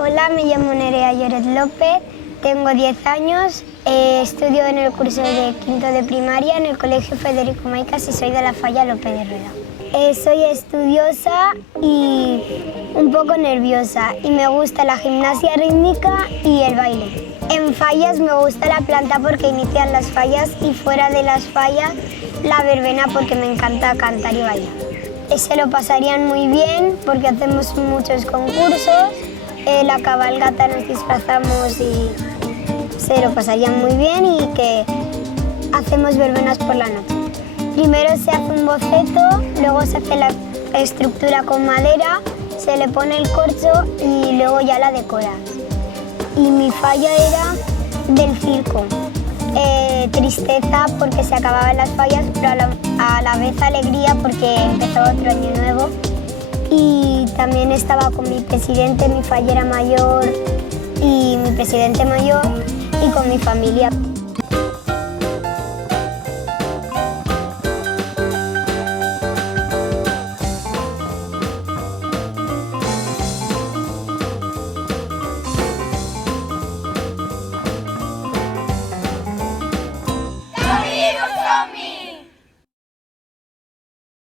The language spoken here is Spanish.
Hola, me llamo Nerea Lloret López, tengo 10 años, estudio en el curso de quinto de primaria en el Colegio Federico Maicas y soy de la Falla López de Rueda. Soy estudiosa y un poco nerviosa y me gusta la gimnasia rítmica y el baile. En fallas me gusta la planta porque inician las fallas y fuera de las fallas la verbena porque me encanta cantar y bailar. Se lo pasarían muy bien porque hacemos muchos concursos, la cabalgata nos disfrazamos y se lo pasarían muy bien y que hacemos verbenas por la noche. Primero se hace un boceto, luego se hace la estructura con madera, se le pone el corcho y luego ya la decoras. Y mi falla era del circo. Tristeza porque se acababan las fallas, pero a la vez alegría porque empezaba otro año nuevo. Y también estaba con mi presidente, mi fallera mayor y mi presidente mayor y con mi familia.